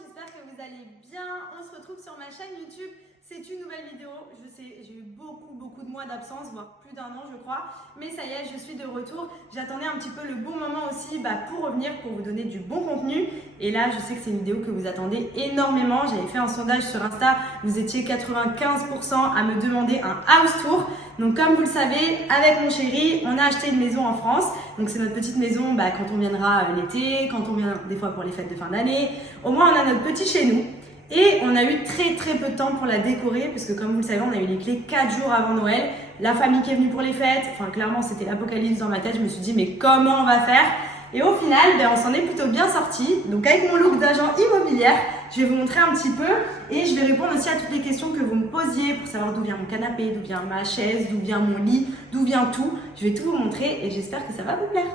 j'espère que vous allez bien. On se retrouve sur ma chaîne YouTube. C'est une nouvelle vidéo. Je sais, j'ai eu beaucoup de mois d'absence, voire plus d'un an je crois. Mais ça y est, je suis de retour. J'attendais un petit peu le bon moment aussi pour revenir, pour vous donner du bon contenu. Et là, je sais que c'est une vidéo que vous attendez énormément. J'avais fait un sondage sur Insta. Vous étiez 95% à me demander un house tour. Donc comme vous le savez, avec mon chéri, on a acheté une maison en France. Donc c'est notre petite maison quand on viendra l'été, quand on vient des fois pour les fêtes de fin d'année. Au moins, on a notre petit chez nous. Et on a eu très peu de temps pour la décorer parce que comme vous le savez, on a eu les clés 4 jours avant Noël. La famille qui est venue pour les fêtes, clairement c'était l'apocalypse dans ma tête. Je me suis dit mais comment on va faire? Et au final, on s'en est plutôt bien sorti. Donc avec mon look d'agent immobilière, je vais vous montrer un petit peu et je vais répondre aussi à toutes les questions que vous me posiez pour savoir d'où vient mon canapé, d'où vient ma chaise, d'où vient mon lit, d'où vient tout. Je vais tout vous montrer et j'espère que ça va vous plaire.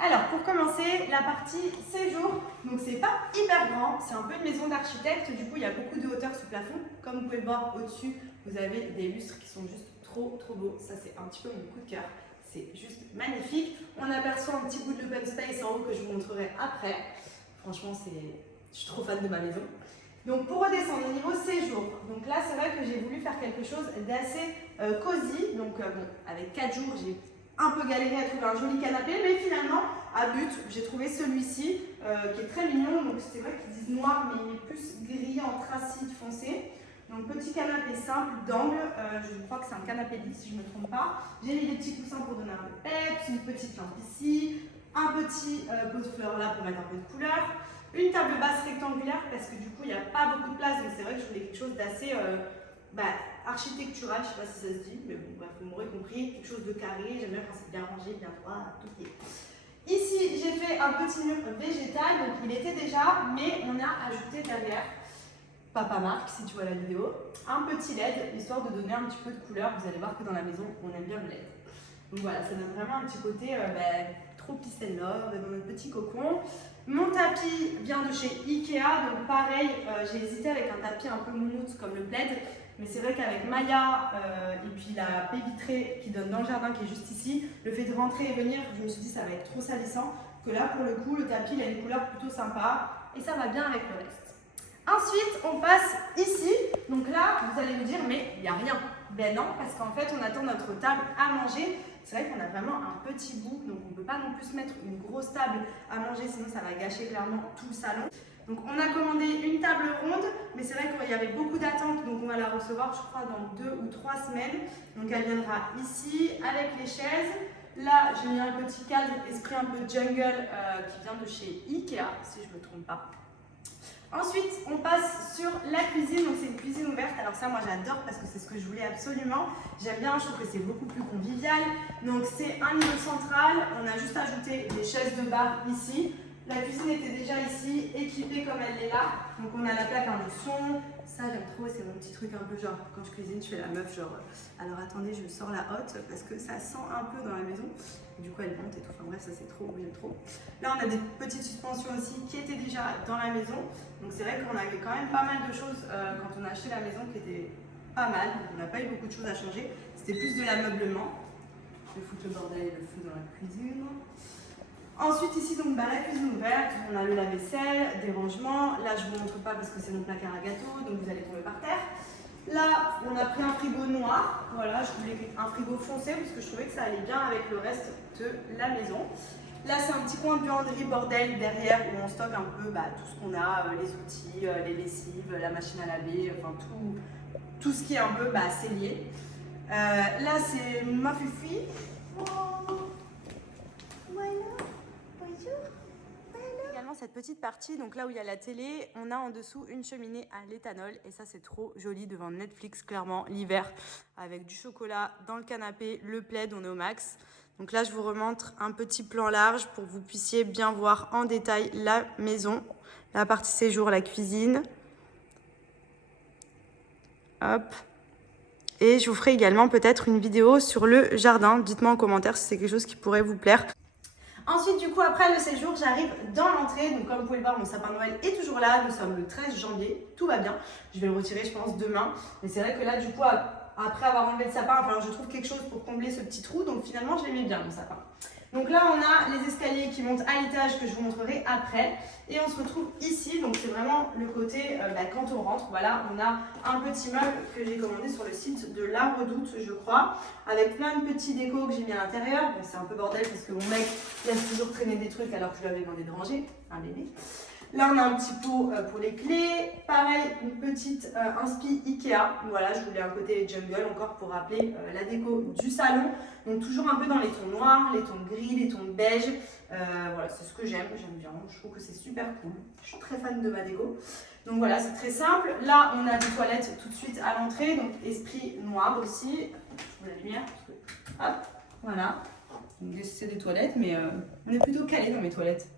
Alors pour commencer, la partie séjour, donc c'est pas hyper grand, c'est un peu une maison d'architecte, du coup il y a beaucoup de hauteur sous plafond. Comme vous pouvez le voir au-dessus, vous avez des lustres qui sont juste trop beaux, ça c'est un petit peu mon coup de cœur, c'est juste magnifique. On aperçoit un petit bout de l'open space en haut que je vous montrerai après. Franchement je suis trop fan de ma maison. Donc pour redescendre au niveau séjour, donc là c'est vrai que j'ai voulu faire quelque chose d'assez cosy, donc avec 4 jours j'ai un peu galéré à trouver un joli canapé, mais finalement, à but, j'ai trouvé celui-ci qui est très mignon. Donc c'est vrai qu'ils disent noir, mais il est plus gris en tracide foncé. Donc petit canapé simple d'angle, je crois que c'est un canapé lit si je ne me trompe pas. J'ai mis des petits coussins pour donner un peu de peps, une petite lampe ici, un petit pot de fleurs là pour mettre un peu de couleur, une table basse rectangulaire parce que du coup il n'y a pas beaucoup de place, donc c'est vrai que je voulais quelque chose d'assez architectural, je ne sais pas si ça se dit, mais bon, bref, vous m'aurez compris, quelque chose de carré, j'aime bien quand c'est bien rangé, bien droit, tout est. Ici, j'ai fait un petit mur végétal, donc il était déjà, mais on a ajouté derrière, Papa Marc, si tu vois la vidéo, un petit LED, histoire de donner un petit peu de couleur. Vous allez voir que dans la maison, on aime bien le LED. Donc voilà, ça donne vraiment un petit côté trop peace and love dans notre petit cocon. Mon tapis vient de chez Ikea, donc pareil, j'ai hésité avec un tapis un peu moumoute comme le plaid, mais c'est vrai qu'avec Maya et puis la baie vitrée qui donne dans le jardin qui est juste ici, le fait de rentrer et venir, je me suis dit ça va être trop salissant, que là pour le coup le tapis il a une couleur plutôt sympa et ça va bien avec le reste. Ensuite on passe ici, donc là vous allez me dire mais il n'y a rien. Ben non, parce qu'en fait on attend notre table à manger. C'est vrai qu'on a vraiment un petit bout, donc on ne peut pas non plus se mettre une grosse table à manger, sinon ça va gâcher clairement tout le salon. Donc on a commandé une table ronde, mais c'est vrai qu'il y avait beaucoup d'attentes, donc on va la recevoir je crois dans 2 ou 3 semaines. Donc elle viendra ici avec les chaises. Là j'ai mis un petit cadre esprit un peu jungle qui vient de chez Ikea, si je ne me trompe pas. Ensuite, on passe sur la cuisine, donc c'est une cuisine ouverte. Alors ça, moi j'adore parce que c'est ce que je voulais absolument. J'aime bien, je trouve que c'est beaucoup plus convivial. Donc c'est un niveau central, on a juste ajouté des chaises de bar ici. La cuisine était déjà ici, équipée comme elle est là. Donc on a la plaque de son. Ça j'aime trop, c'est mon petit truc un peu genre, quand je cuisine, je fais la meuf genre, alors attendez, je sors la hotte parce que ça sent un peu dans la maison. Du coup elle monte et tout, enfin bref, ça c'est trop, j'aime trop. Là on a des petites suspensions aussi qui étaient déjà dans la maison. Donc c'est vrai qu'on avait quand même pas mal de choses quand on a acheté la maison qui étaient pas mal. On n'a pas eu beaucoup de choses à changer. C'était plus de l'ameublement. Je vais foutre le bordel et le feu dans la cuisine. Ensuite ici donc la cuisine ouverte, on a le lave-vaisselle, des rangements. Là je ne vous montre pas parce que c'est mon placard à gâteau, donc vous allez tomber par terre. Là on a pris un frigo noir, voilà, je voulais un frigo foncé parce que je trouvais que ça allait bien avec le reste de la maison. Là c'est un petit coin de buanderie bordel derrière où on stocke un peu tout ce qu'on a, les outils, les lessives, la machine à laver, enfin tout ce qui est un peu cellier. Là c'est ma fufi. Cette petite partie, donc là où il y a la télé, on a en dessous une cheminée à l'éthanol et ça c'est trop joli devant Netflix clairement l'hiver avec du chocolat dans le canapé, le plaid, on est au max. Donc là je vous remontre un petit plan large pour que vous puissiez bien voir en détail la maison, la partie séjour, la cuisine. Hop. Et je vous ferai également peut-être une vidéo sur le jardin. Dites-moi en commentaire si c'est quelque chose qui pourrait vous plaire. Ensuite, du coup, après le séjour, j'arrive dans l'entrée. Donc, comme vous pouvez le voir, mon sapin de Noël est toujours là. Nous sommes le 13 janvier. Tout va bien. Je vais le retirer, je pense, demain. Mais c'est vrai que là, du coup, après avoir enlevé le sapin, il va falloir que je trouve quelque chose pour combler ce petit trou. Donc, finalement, je l'aimais bien, mon sapin. Donc là, on a les escaliers qui montent à l'étage que je vous montrerai après. Et on se retrouve ici. Donc, c'est vrai vraiment le côté quand on rentre. Voilà, on a un petit meuble que j'ai commandé sur le site de La Redoute, je crois, avec plein de petits décos que j'ai mis à l'intérieur. Bon, c'est un peu bordel parce que mon mec laisse toujours traîner des trucs alors que je lui avais demandé de ranger, un bébé. Là, on a un petit pot pour les clés. Pareil, une petite inspi Ikea. Voilà, je voulais un côté jungle encore pour rappeler la déco du salon. Donc, toujours un peu dans les tons noirs, les tons gris, les tons beige. Voilà, c'est ce que j'aime bien. Je trouve que c'est super cool. Je suis très fan de ma déco. Donc, voilà, c'est très simple. Là, on a des toilettes tout de suite à l'entrée. Donc, esprit noir aussi. Je vous la lumière. Parce que... Hop, voilà. Donc, c'est des toilettes, mais on est plutôt calé dans mes toilettes.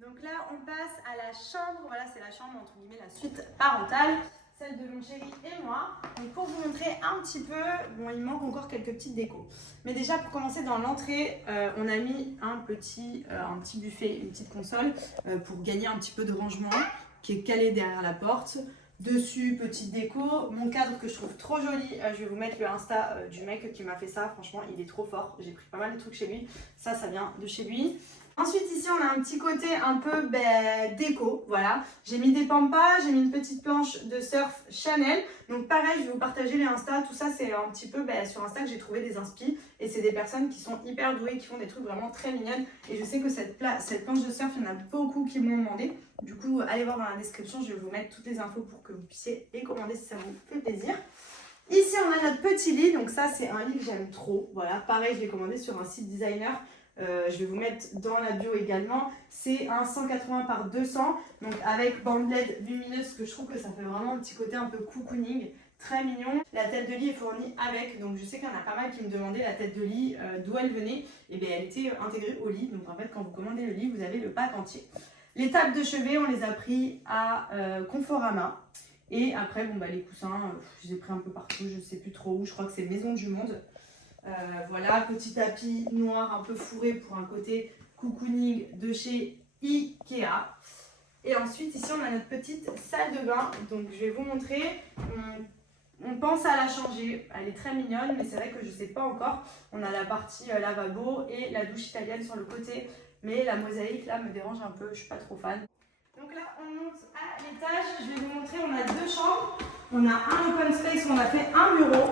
Donc là, on passe à la chambre. Voilà, c'est la chambre, entre guillemets, la suite parentale, celle de mon chéri et moi. Donc pour vous montrer un petit peu, bon, il manque encore quelques petites décos. Mais déjà, pour commencer, dans l'entrée, on a mis un petit buffet, une petite console pour gagner un petit peu de rangement qui est calé derrière la porte. Dessus, petite déco. Mon cadre que je trouve trop joli, je vais vous mettre le Insta du mec qui m'a fait ça. Franchement, il est trop fort. J'ai pris pas mal de trucs chez lui. Ça vient de chez lui. Ensuite, ici, on a un petit côté un peu déco, voilà. J'ai mis des pampas, j'ai mis une petite planche de surf Chanel. Donc pareil, je vais vous partager les Insta. Tout ça, c'est un petit peu sur Insta que j'ai trouvé des inspi. Et c'est des personnes qui sont hyper douées, qui font des trucs vraiment très mignonnes. Et je sais que cette planche de surf, il y en a beaucoup qui m'ont demandé. Du coup, allez voir dans la description, je vais vous mettre toutes les infos pour que vous puissiez les commander si ça vous fait plaisir. Ici, on a notre petit lit. Donc ça, c'est un lit que j'aime trop. Voilà, pareil, je l'ai commandé sur un site designer. Je vais vous mettre dans la bio également. C'est un 180 par 200, donc avec bande LED lumineuse, que je trouve que ça fait vraiment un petit côté un peu cocooning, très mignon. La tête de lit est fournie avec, donc je sais qu'il y en a pas mal qui me demandaient la tête de lit, d'où elle venait. Et bien elle était intégrée au lit, donc en fait quand vous commandez le lit, vous avez le pack entier. Les tables de chevet, on les a pris à Conforama. Et après, bon, les coussins, je les ai pris un peu partout, je ne sais plus trop où, je crois que c'est Maison du Monde. Voilà, petit tapis noir un peu fourré pour un côté cocooning de chez Ikea. Et ensuite, ici, on a notre petite salle de bain. Donc, je vais vous montrer. On pense à la changer. Elle est très mignonne, mais c'est vrai que je ne sais pas encore. On a la partie lavabo et la douche italienne sur le côté. Mais la mosaïque, là, me dérange un peu. Je ne suis pas trop fan. Donc là, on monte à l'étage. Je vais vous montrer. On a deux chambres. On a un open space où on a fait un bureau.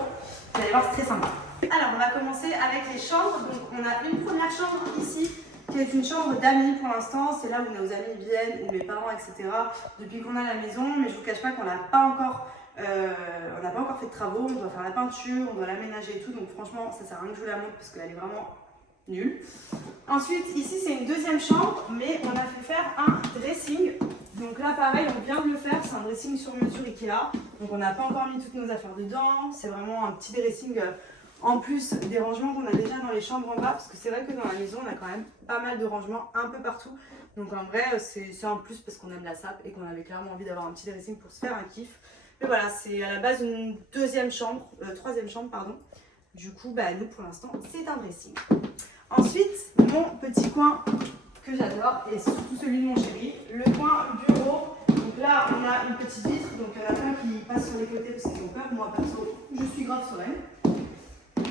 Vous allez voir, c'est très sympa. Alors, on va commencer avec les chambres. Donc, on a une première chambre ici, qui est une chambre d'amis pour l'instant. C'est là où nos amis viennent, ou mes parents, etc. depuis qu'on a la maison. Mais je ne vous cache pas qu'on n'a pas encore fait de travaux. On doit faire la peinture, on doit l'aménager et tout. Donc, franchement, ça ne sert à rien que je vous la montre parce qu'elle est vraiment nulle. Ensuite, ici, c'est une deuxième chambre, mais on a fait faire un dressing. Donc là, pareil, on vient de le faire. C'est un dressing sur mesure Ikea. Donc, on n'a pas encore mis toutes nos affaires dedans. C'est vraiment un petit dressing en plus des rangements qu'on a déjà dans les chambres en bas. Parce que c'est vrai que dans la maison, on a quand même pas mal de rangements un peu partout. Donc, en vrai, c'est un plus parce qu'on aime la sape et qu'on avait clairement envie d'avoir un petit dressing pour se faire un kiff. Mais voilà, c'est à la base une troisième chambre, pardon. Du coup, nous, pour l'instant, c'est un dressing. Ensuite, mon petit coin que j'adore, et surtout celui de mon chéri, le coin bureau. Donc là, on a une petite vitre, donc il y en a plein qui passent sur les côtés parce qu'ils ont peur. Moi, perso, je suis grave sereine.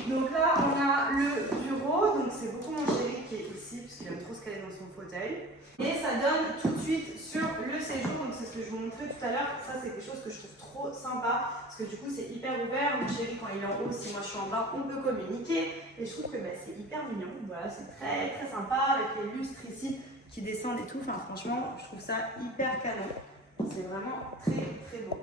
Donc là, on a le bureau, donc c'est beaucoup mon chéri qui est ici, parce qu'il aime trop se caler dans son fauteuil. Et ça donne tout de suite sur le séjour, donc c'est ce que je vous montrais tout à l'heure. Ça, c'est quelque chose que je trouve trop sympa, parce que du coup, c'est hyper ouvert. Mon chéri, quand il est en haut, si moi je suis en bas, on peut communiquer. Et je trouve que c'est hyper mignon. Voilà, c'est très très sympa, avec les lustres ici qui descendent et tout. Enfin, franchement, je trouve ça hyper canon. C'est vraiment très très beau.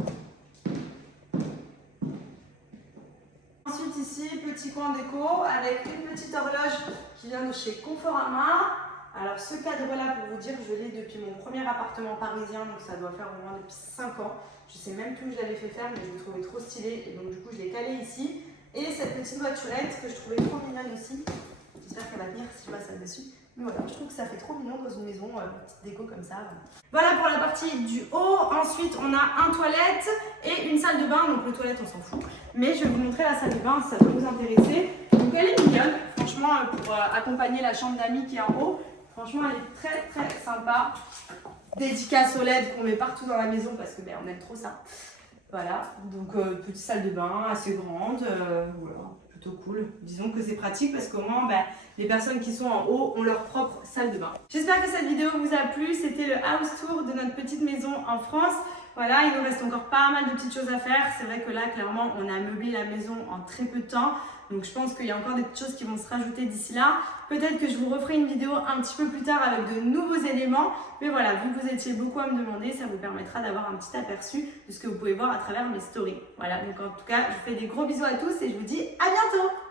Ensuite ici, petit coin déco avec une petite horloge qui vient de chez Conforama. Alors ce cadre-là, pour vous dire, je l'ai depuis mon premier appartement parisien, donc ça doit faire au moins depuis 5 ans. Je sais même plus où je l'avais fait faire, mais je l'ai trouvé trop stylé, et donc du coup je l'ai calé ici. Et cette petite voiturette que je trouvais trop mignonne aussi. J'espère qu'elle va venir si je passe là-dessus. Mais voilà, je trouve que ça fait trop mignon dans une maison, petite déco comme ça. Voilà pour la partie du haut. Ensuite, on a un toilette et une salle de bain. Donc, le toilette, on s'en fout. Mais je vais vous montrer la salle de bain si ça peut vous intéresser. Donc, elle est mignonne. Franchement, pour accompagner la chambre d'amis qui est en haut. Franchement, elle est très, très sympa. Dédicace au LED qu'on met partout dans la maison parce que on aime trop ça. Voilà. Donc, petite salle de bain assez grande. Voilà. plutôt cool. Disons que c'est pratique parce qu'au moins les personnes qui sont en haut ont leur propre salle de bain. J'espère que cette vidéo vous a plu. C'était le house tour de notre petite maison en France. Voilà, il nous reste encore pas mal de petites choses à faire. C'est vrai que là, clairement, on a meublé la maison en très peu de temps. Donc je pense qu'il y a encore des petites choses qui vont se rajouter d'ici là. Peut-être que je vous referai une vidéo un petit peu plus tard avec de nouveaux éléments. Mais voilà, vu que vous étiez beaucoup à me demander, ça vous permettra d'avoir un petit aperçu de ce que vous pouvez voir à travers mes stories. Voilà, donc en tout cas, je vous fais des gros bisous à tous et je vous dis à bientôt!